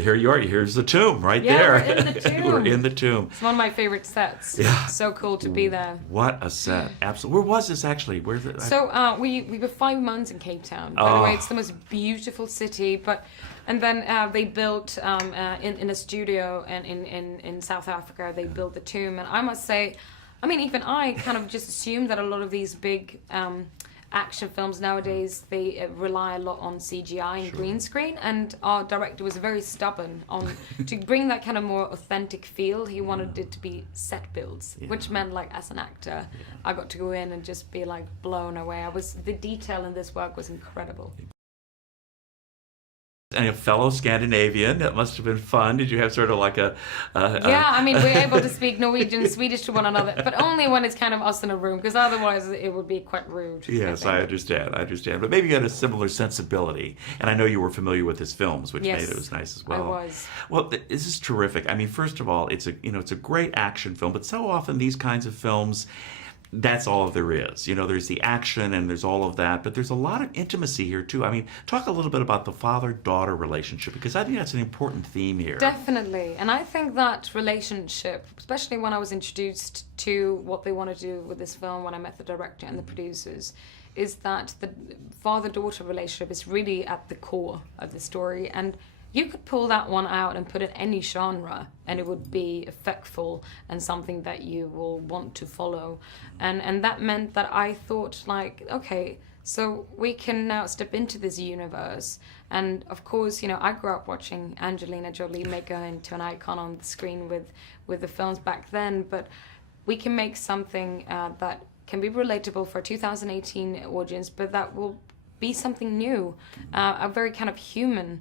here you are. Here's the tomb right Yeah, there. we're in the tomb. We're in the tomb. It's one of my favorite sets. Yeah. So cool to be there. What a set. Absolutely. Where was this actually? Where's it? So we were 5 months in Cape Town. By the way, it's the most beautiful city. And then they built in a studio in South Africa. They built the tomb, and I must say, I mean, even I kind of just assumed that a lot of these big action films nowadays, they rely a lot on CGI and green screen, and our director was very stubborn on to bring that kind of more authentic feel. He wanted it to be set builds, which meant, like, as an actor, I got to go in and just be like blown away. The detail in this work was incredible. And a fellow Scandinavian, that must have been fun. Did you have sort of like yeah, I mean, we're able to speak Norwegian and Swedish to one another, but only when it's kind of us in a room, because otherwise it would be quite rude. Yes, I understand. But maybe you had a similar sensibility, and I know you were familiar with his films, which made it was nice as well. I was. Well, this is terrific. I mean, first of all, it's a great action film, but so often these kinds of films, that's all there is. There's the action and there's all of that, but there's a lot of intimacy here too. I mean, talk a little bit about the father-daughter relationship, because I think that's an important theme here. Definitely. And I think that relationship, especially when I was introduced to what they want to do with this film, when I met the director and the producers, is that the father-daughter relationship is really at the core of the story. And you could pull that one out and put it in any genre, and it would be effectful and something that you will want to follow. And that meant that I thought, like, okay, so we can now step into this universe. And of course, I grew up watching Angelina Jolie make her into an icon on the screen with the films back then, but we can make something that can be relatable for a 2018 audience, but that will be something new, a very kind of human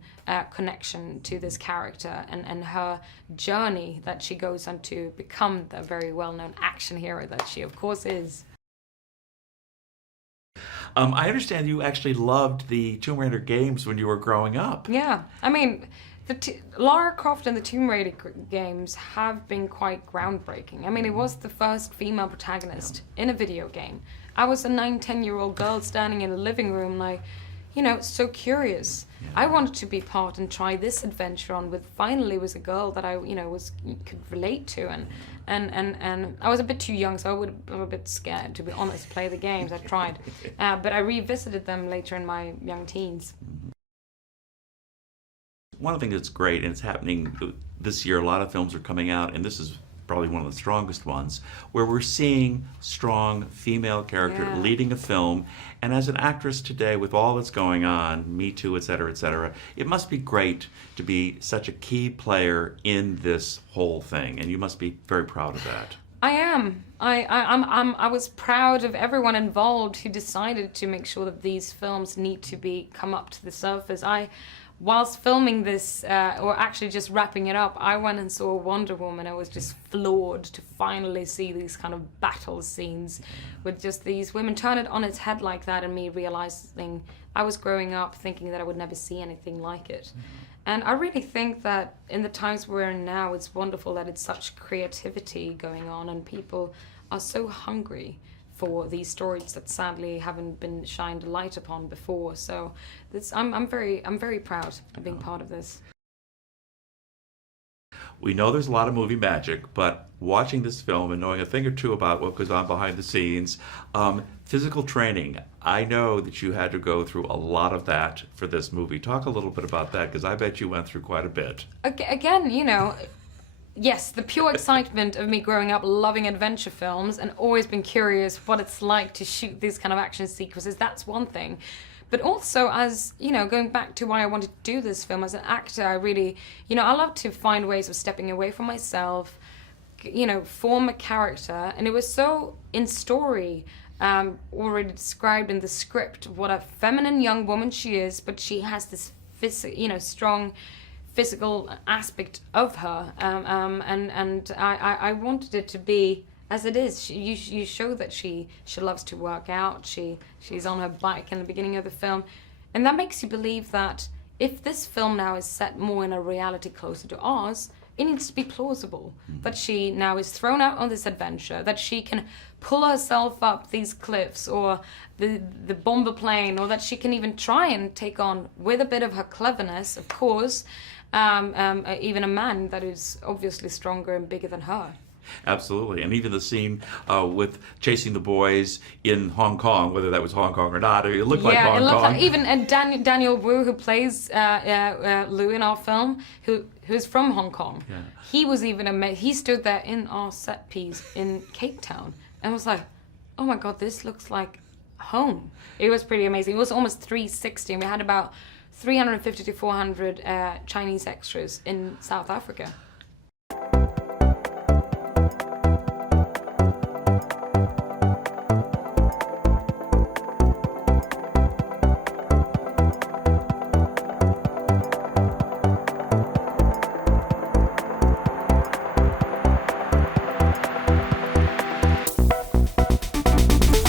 connection to this character and her journey that she goes on to become the very well-known action hero that she, of course, is. I understand you actually loved the Tomb Raider games when you were growing up. Yeah, I mean, Lara Croft and the Tomb Raider games have been quite groundbreaking. I mean, it was the first female protagonist in a video game. I was a 9-10-year-old girl standing in the living room, like, so curious. Yeah. I wanted to be part and try this adventure on with, finally, was a girl that I, could relate to. And I was a bit too young, so I'm a bit scared, to be honest, to play the games. I tried. But I revisited them later in my young teens. One of the things that's great, and it's happening this year, a lot of films are coming out, and this is probably one of the strongest ones, where we're seeing strong female character leading a film. And as an actress today, with all that's going on, Me Too, et cetera, it must be great to be such a key player in this whole thing, and you must be very proud of that. I am. I was proud of everyone involved who decided to make sure that these films need to come up to the surface. Whilst filming this, or actually just wrapping it up, I went and saw Wonder Woman. I was just floored to finally see these kind of battle scenes with just these women turn it on its head like that, and me realizing I was growing up thinking that I would never see anything like it. And I really think that in the times we're in now, it's wonderful that it's such creativity going on and people are so hungry for these stories that sadly haven't been shined a light upon before. So I'm very proud of being part of this. We know there's a lot of movie magic, but watching this film and knowing a thing or two about what goes on behind the scenes, physical training, I know that you had to go through a lot of that for this movie. Talk a little bit about that, because I bet you went through quite a bit. Again, yes, the pure excitement of me growing up loving adventure films and always been curious what it's like to shoot these kind of action sequences, that's one thing. But also, as, going back to why I wanted to do this film, as an actor, I really, I love to find ways of stepping away from myself, form a character. And it was so in story, already described in the script, what a feminine young woman she is, but she has this strong physical aspect of her, and I wanted it to be as it is. You show that she loves to work out. She's on her bike in the beginning of the film, and that makes you believe that if this film now is set more in a reality closer to ours, it needs to be plausible. That she now is thrown out on this adventure, that she can pull herself up these cliffs or the bomber plane, or that she can even try and take on, with a bit of her cleverness, of course, even a man that is obviously stronger and bigger than her. Absolutely. And even the scene with chasing the boys in Hong Kong, whether that was Hong Kong or not, it looked like Hong it looked Kong. like, even Daniel Wu, who plays Lou in our film, who's from Hong Kong. Yeah. He was even amazed. He stood there in our set piece in Cape Town and was like, oh my God, this looks like home. It was pretty amazing. It was almost 360, and we had about 350 to 400 Chinese extras in South Africa.